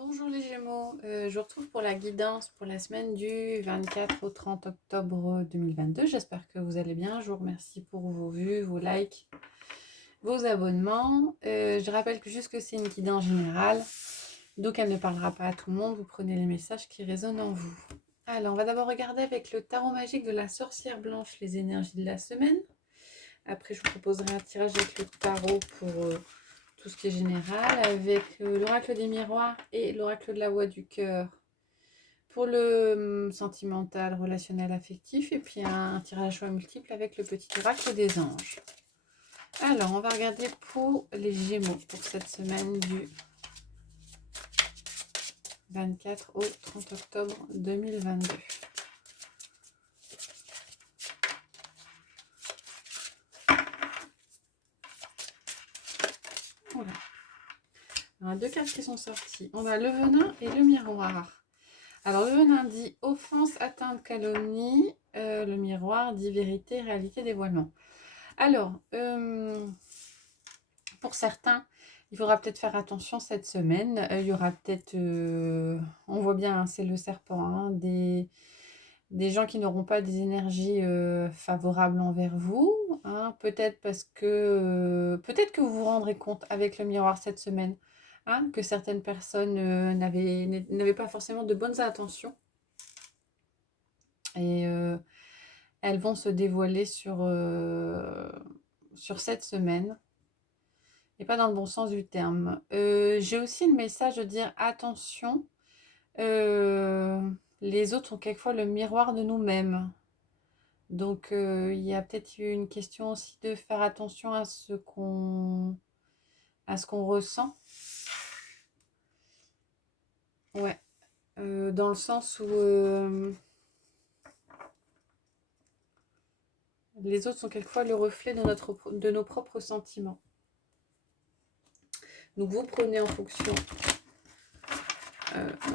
Bonjour les Gémeaux, je vous retrouve pour la guidance pour la semaine du 24 au 30 octobre 2022. J'espère que vous allez bien. Je vous remercie pour vos vues, vos likes, vos abonnements. Je rappelle juste que c'est une guidance générale, donc elle ne parlera pas à tout le monde. Vous prenez les messages qui résonnent en vous. Alors, on va d'abord regarder avec le tarot magique de la sorcière blanche les énergies de la semaine. Après, je vous proposerai un tirage avec le tarot pour tout ce qui est général, avec l'oracle des miroirs et l'oracle de la voix du cœur pour le sentimental, relationnel, affectif, et puis un tirage à choix multiple avec le petit oracle des anges. Alors, on va regarder pour les Gémeaux pour cette semaine du 24 au 30 octobre 2022. Voilà. On a deux cartes qui sont sorties. On a le venin et le miroir. Alors, le venin dit offense, atteinte, calomnie. Le miroir dit vérité, réalité, dévoilement. Alors, pour certains, il faudra peut-être faire attention cette semaine. Il y aura peut-être, on voit bien, hein, c'est le serpent, hein, des gens qui n'auront pas des énergies favorables envers vous. Hein, peut-être parce que peut-être que vous vous rendrez compte avec le miroir cette semaine, hein, que certaines personnes n'avaient pas forcément de bonnes intentions. Et elles vont se dévoiler sur cette semaine. Et pas dans le bon sens du terme. J'ai aussi le message de dire attention, les autres sont quelquefois le miroir de nous-mêmes. Donc il y a peut-être une question aussi de faire attention à ce qu'on ressent. Ouais. Dans le sens où les autres sont quelquefois le reflet de nos propres sentiments. Donc vous prenez en fonction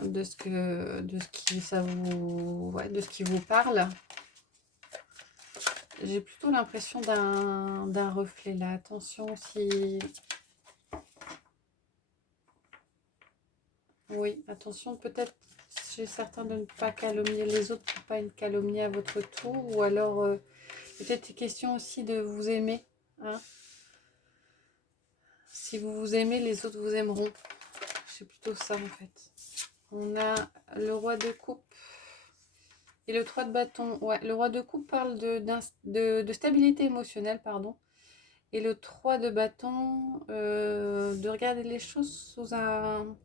de ce qui vous parle. J'ai plutôt l'impression d'un reflet là. Attention si... Oui, attention peut-être chez certains de ne pas calomnier les autres pour pas une calomnie à votre tour. Ou alors peut-être une question aussi de vous aimer. Hein, si vous vous aimez, les autres vous aimeront. C'est plutôt ça en fait. On a le roi de coupe et le 3 de bâton. Ouais, le roi de coupe parle de stabilité émotionnelle, pardon. Et le 3 de bâton, de regarder les choses sous un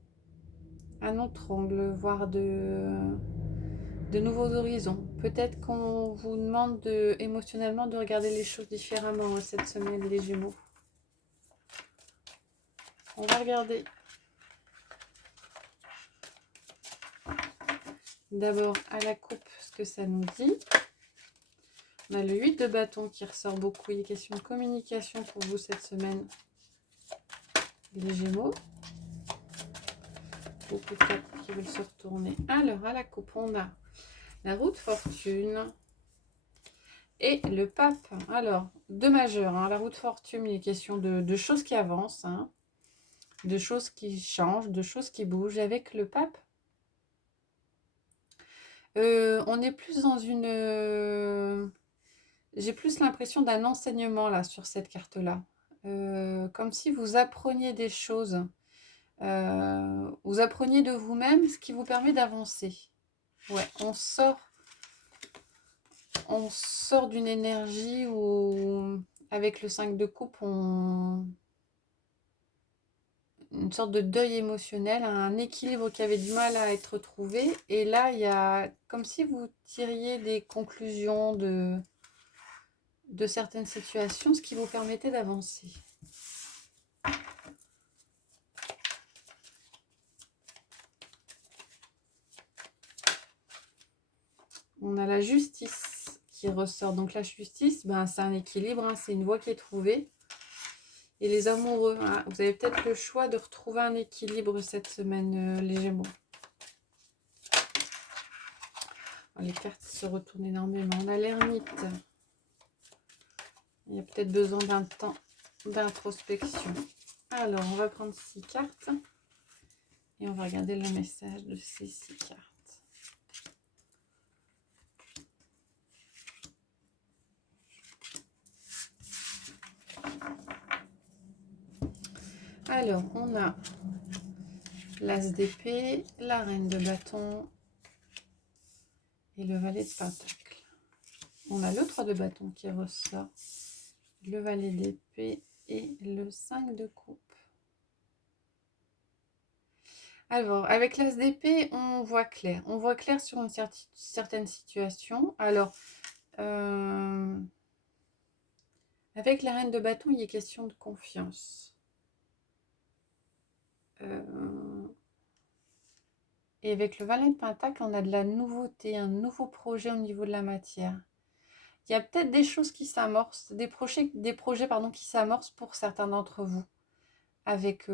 autre angle, voire de nouveaux horizons. Peut-être qu'on vous demande émotionnellement de regarder les choses différemment cette semaine, les Gémeaux. On va regarder. D'abord à la coupe ce que ça nous dit. On a le 8 de bâton qui ressort beaucoup. Il est question de communication pour vous cette semaine, les Gémeaux. Beaucoup de cartes qui veulent se retourner. Alors à la coupe, on a la roue de fortune et le pape. Alors, deux majeurs. Hein. La roue de fortune, il est question de choses qui avancent, hein, de choses qui changent, de choses qui bougent. Avec le pape, on est plus dans une... j'ai plus l'impression d'un enseignement là sur cette carte-là. Comme si vous appreniez des choses. Vous appreniez de vous-même, ce qui vous permet d'avancer. Ouais, on sort d'une énergie où, avec le 5 de coupe, une sorte de deuil émotionnel, un équilibre qui avait du mal à être trouvé. Et là, il y a comme si vous tiriez des conclusions de certaines situations, ce qui vous permettait d'avancer. On a la justice qui ressort. Donc la justice, c'est un équilibre, hein, c'est une voie qui est trouvée. Et les amoureux, hein, vous avez peut-être le choix de retrouver un équilibre cette semaine, les Gémeaux. Les cartes se retournent énormément. On a l'ermite. Il y a peut-être besoin d'un temps d'introspection. Alors, on va prendre 6 cartes. Et on va regarder le message de ces 6 cartes. Alors, on a l'As d'épée, la Reine de bâton et le Valet de pentacle. On a le 3 de bâton qui ressort, le Valet d'épée et le 5 de coupe. Alors, avec l'As d'épée, on voit clair. On voit clair sur une certaine situation. Alors, avec la Reine de bâton, il est question de confiance. Et avec le Valet de pentacle, on a de la nouveauté, un nouveau projet au niveau de la matière. Il y a peut-être des choses qui s'amorcent, des projets qui s'amorcent pour certains d'entre vous. Avec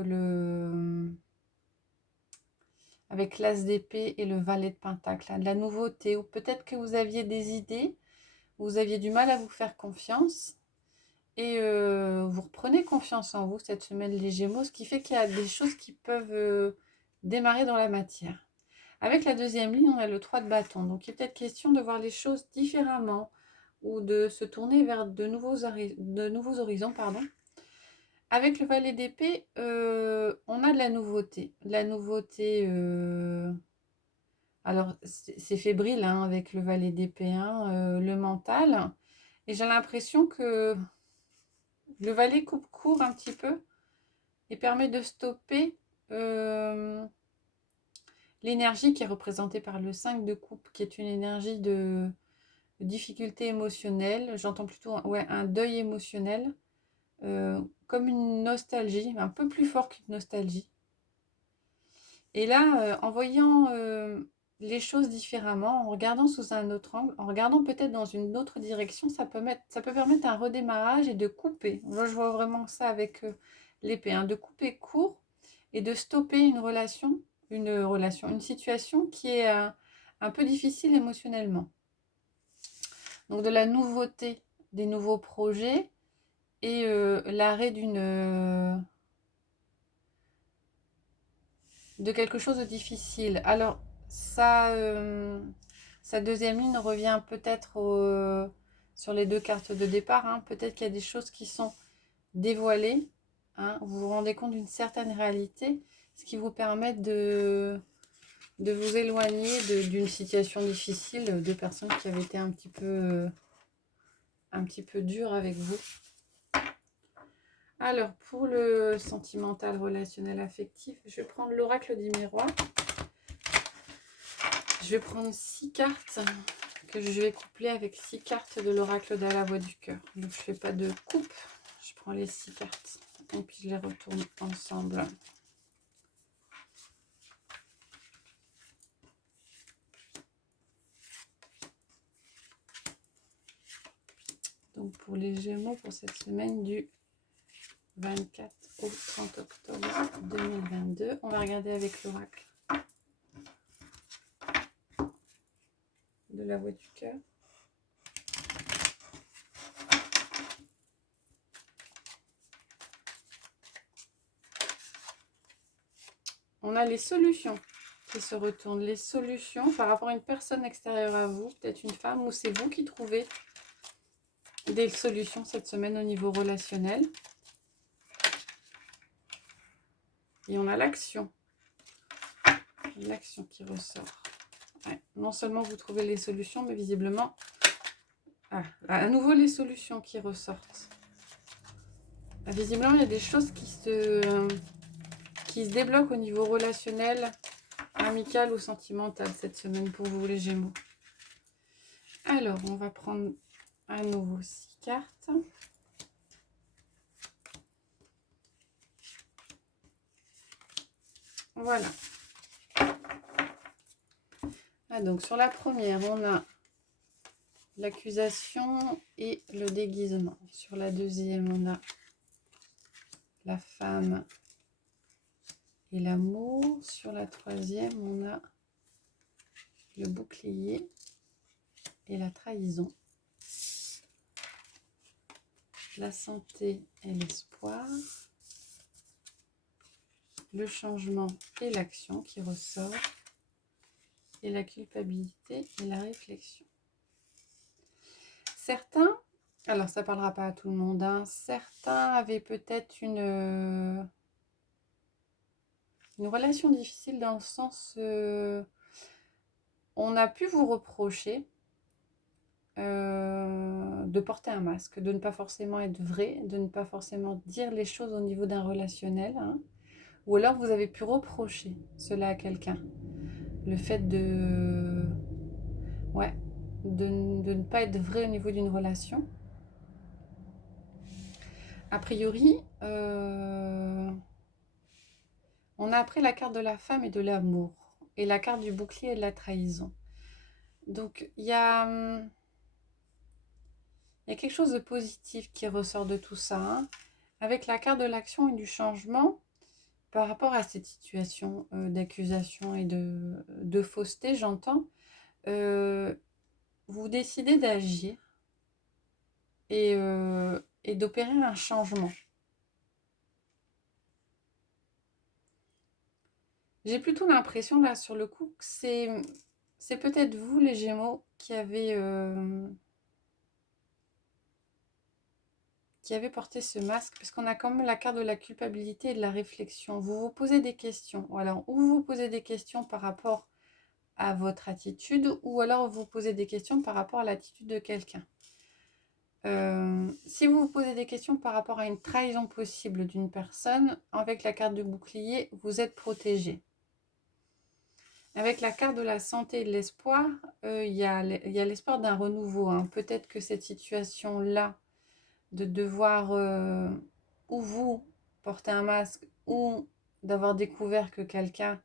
l'As d'épée et le Valet de pentacle, de la nouveauté. Ou peut-être que vous aviez des idées, vous aviez du mal à vous faire confiance. Et vous reprenez confiance en vous cette semaine, les Gémeaux, ce qui fait qu'il y a des choses qui peuvent démarrer dans la matière. Avec la deuxième ligne, on a le 3 de bâton. Donc, il est peut-être question de voir les choses différemment ou de se tourner vers de nouveaux horizons. Avec le Valet d'épée, on a de la nouveauté. Alors, c'est fébrile hein, avec le Valet d'épée, le mental. Et j'ai l'impression que le Valet coupe court un petit peu et permet de stopper l'énergie qui est représentée par le 5 de coupe, qui est une énergie de difficulté émotionnelle. J'entends plutôt un deuil émotionnel, comme une nostalgie, un peu plus fort qu'une nostalgie. Et là, en voyant les choses différemment, en regardant sous un autre angle, en regardant peut-être dans une autre direction, ça peut permettre un redémarrage et de couper. Moi, je vois vraiment ça avec l'épée, de couper court et de stopper une situation qui est un peu difficile émotionnellement. Donc de la nouveauté, des nouveaux projets et l'arrêt de quelque chose de difficile. Alors, sa deuxième ligne revient peut-être sur les 2 cartes de départ. Peut-être qu'il y a des choses qui sont dévoilées. Vous vous rendez compte d'une certaine réalité, ce qui vous permet de vous éloigner d'une situation difficile, de personnes qui avaient été un petit peu dures avec vous. Alors, pour le sentimental, relationnel, affectif, je vais prendre l'oracle du miroir. Je vais prendre 6 cartes que je vais coupler avec 6 cartes de l'oracle de la voix du cœur. Donc, je ne fais pas de coupe. Je prends les 6 cartes et puis je les retourne ensemble. Donc, pour les Gémeaux, pour cette semaine du 24 au 30 octobre 2022, on va regarder avec l'oracle de la voix du cœur. On a les solutions qui se retournent. Les solutions par rapport à une personne extérieure à vous, peut-être une femme, ou c'est vous qui trouvez des solutions cette semaine au niveau relationnel. Et on a l'action. L'action qui ressort. Ouais. Non seulement vous trouvez les solutions, mais visiblement, à nouveau les solutions qui ressortent. Visiblement, il y a des choses qui se débloquent au niveau relationnel, amical ou sentimental cette semaine pour vous les Gémeaux. Alors, on va prendre à nouveau 6 cartes. Voilà. Donc sur la première, on a l'accusation et le déguisement. Sur la deuxième, on a la femme et l'amour. Sur la troisième, on a le bouclier et la trahison. La santé et l'espoir. le changement et l'action qui ressort, et la culpabilité et la réflexion. Certains, alors ça ne parlera pas à tout le monde, hein, certains avaient peut-être une relation difficile dans le sens, on a pu vous reprocher de porter un masque, de ne pas forcément être vrai, de ne pas forcément dire les choses au niveau d'un relationnel, hein. Ou alors vous avez pu reprocher cela à quelqu'un. Le fait de... Ouais, de ne pas être vrai au niveau d'une relation. A priori, on a après la carte de la femme et de l'amour. Et la carte du bouclier et de la trahison. Donc, il y a quelque chose de positif qui ressort de tout ça, hein. Avec la carte de l'action et du changement, par rapport à cette situation d'accusation et de fausseté, j'entends, vous décidez d'agir et d'opérer un changement. J'ai plutôt l'impression, là, sur le coup, que c'est peut-être vous, les Gémeaux, qui avez porté ce masque, parce qu'on a quand même la carte de la culpabilité et de la réflexion. Vous vous posez des questions. Ou alors, ou vous vous posez des questions par rapport à votre attitude, ou alors vous vous posez des questions par rapport à l'attitude de quelqu'un. Si vous vous posez des questions par rapport à une trahison possible d'une personne, avec la carte du bouclier, vous êtes protégé. Avec la carte de la santé et de l'espoir, il y a l'espoir d'un renouveau, hein. Peut-être que cette situation-là, de devoir ou vous porter un masque, ou d'avoir découvert que quelqu'un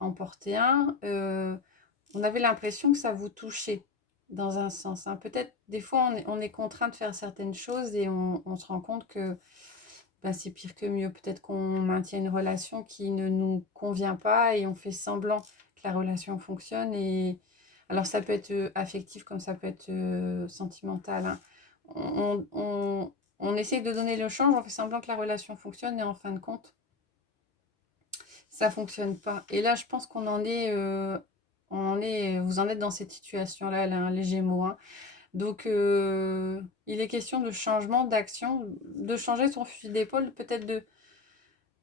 en portait un, on avait l'impression que ça vous touchait dans un sens, hein. Peut-être des fois on est contraint de faire certaines choses et on se rend compte que ben, c'est pire que mieux. Peut-être qu'on maintient une relation qui ne nous convient pas et on fait semblant que la relation fonctionne. Et alors ça peut être affectif comme ça peut être sentimental, hein. On essaye de donner le change, on fait semblant que la relation fonctionne et en fin de compte ça fonctionne pas. Et là je pense qu'on en est, vous en êtes dans cette situation-là, là, hein, les Gémeaux, hein. Donc, il est question de changement, d'action, de changer son fusil d'épaule, peut-être de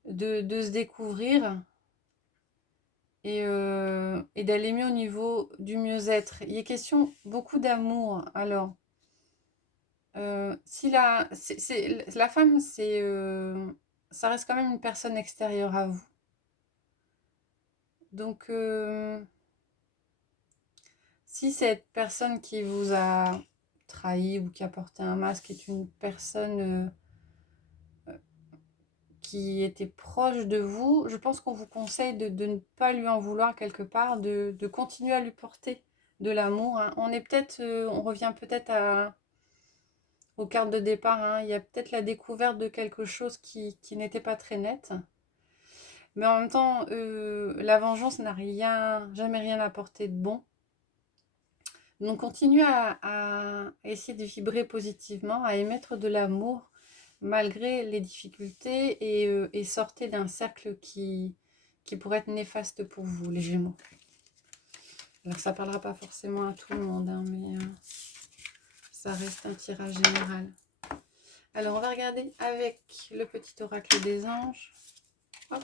se découvrir et d'aller mieux au niveau du mieux-être. Il est question beaucoup d'amour. Alors, si la femme, ça reste quand même une personne extérieure à vous. Donc, si cette personne qui vous a trahi ou qui a porté un masque est une personne qui était proche de vous, je pense qu'on vous conseille de ne pas lui en vouloir quelque part, de continuer à lui porter de l'amour, hein. On est peut-être, on revient peut-être aux cartes de départ, hein. Il y a peut-être la découverte de quelque chose qui n'était pas très net. Mais en même temps, la vengeance n'a jamais rien apporté de bon. Donc continuez à essayer de vibrer positivement, à émettre de l'amour malgré les difficultés et sortez d'un cercle qui pourrait être néfaste pour vous, les Gémeaux. Alors ça ne parlera pas forcément à tout le monde, hein, mais ça reste un tirage général. Alors on va regarder avec le petit oracle des anges. Hop.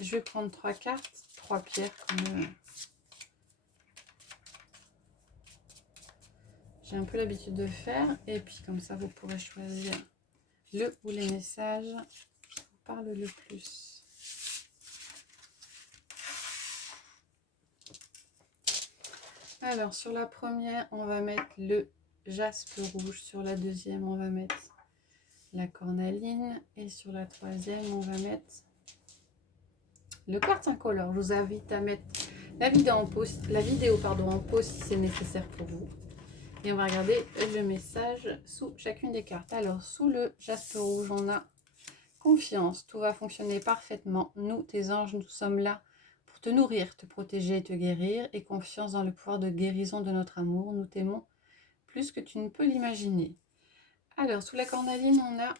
Je vais prendre 3 cartes, 3 pierres comme j'ai un peu l'habitude de faire. Et puis comme ça, vous pourrez choisir le ou les messages qui vous parlent le plus. Alors, sur la première, on va mettre le jaspe rouge. Sur la deuxième, on va mettre la cornaline. Et sur la troisième, on va mettre le quartz incolore. Je vous invite à mettre la vidéo en pause si c'est nécessaire pour vous. Et on va regarder le message sous chacune des cartes. Alors, sous le jaspe rouge, on a confiance. Tout va fonctionner parfaitement. Nous, tes anges, nous sommes là pour te nourrir, te protéger et te guérir. Et confiance dans le pouvoir de guérison de notre amour. Nous t'aimons plus que tu ne peux l'imaginer. Alors, sous la cornaline, on a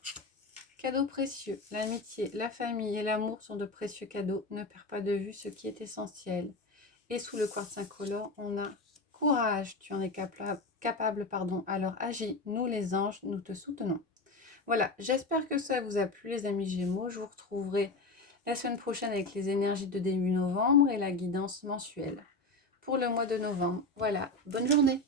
cadeaux précieux. L'amitié, la famille et l'amour sont de précieux cadeaux. Ne perds pas de vue ce qui est essentiel. Et sous le quartz incolore, on a courage. Tu en es capable, pardon. Alors agis. Nous les anges, nous te soutenons. Voilà, j'espère que ça vous a plu les amis Gémeaux. Je vous retrouverai la semaine prochaine avec les énergies de début novembre et la guidance mensuelle pour le mois de novembre. Voilà, bonne journée.